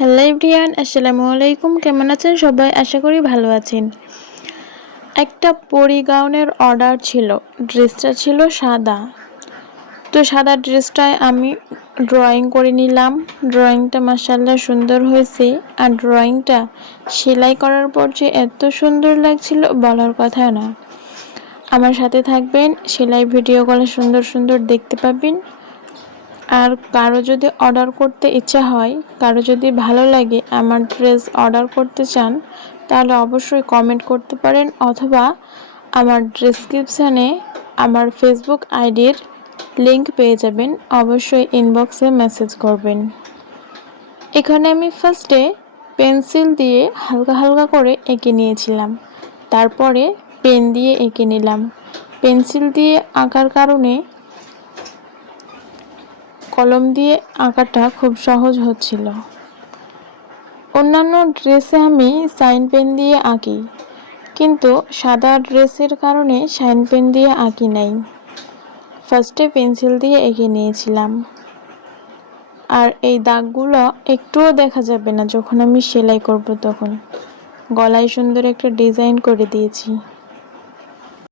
Hello everyone আসসালামু আলাইকুম। কেমন আছেন সবাই? আশা করি ভালো আছেন। একটা পরি গাউনের অর্ডার ছিল। ড্রেসটা ছিল সাদা। তো সাদা ড্রেসটায় আমি ড্রয়িং করে নিলাম। ড্রয়িংটা মাসাল্লাহ সুন্দর হয়েছে। আর ড্রয়িংটা সেলাই করার পর যে এত সুন্দর লাগছিল বলার কথা না। আমার সাথে থাকবেন, সেলাই ভিডিও ভিডিওগুলো সুন্দর সুন্দর দেখতে পাবেন। আর কারও যদি অর্ডার করতে ইচ্ছা হয়, কারও যদি ভালো লাগে আমার ড্রেস অর্ডার করতে চান, তাহলে অবশ্যই কমেন্ট করতে পারেন অথবা আমার ডিসক্রিপশানে আমার ফেসবুক আইডির লিংক পেয়ে যাবেন। অবশ্যই ইনবক্সে মেসেজ করবেন। এখানে আমি ফার্স্টে পেন্সিল দিয়ে হালকা হালকা করে এঁকে নিয়েছিলাম। তারপরে পেন দিয়ে এঁকে নিলাম। পেন্সিল দিয়ে আঁকার কারণে কলম দিয়ে আঁকাটা খুব সহজ হচ্ছিল। অন্যান্য ড্রেসে আমি সাইন পেন দিয়ে আঁকি, কিন্তু সাদা ড্রেসের কারণে সাইন পেন দিয়ে আঁকি নাই। ফার্স্টে পেন্সিল দিয়ে এঁকে নিয়েছিলাম। আর এই দাগগুলো একটুও দেখা যাবে না যখন আমি সেলাই করব তখন। গলায় সুন্দর একটা ডিজাইন করে দিয়েছি।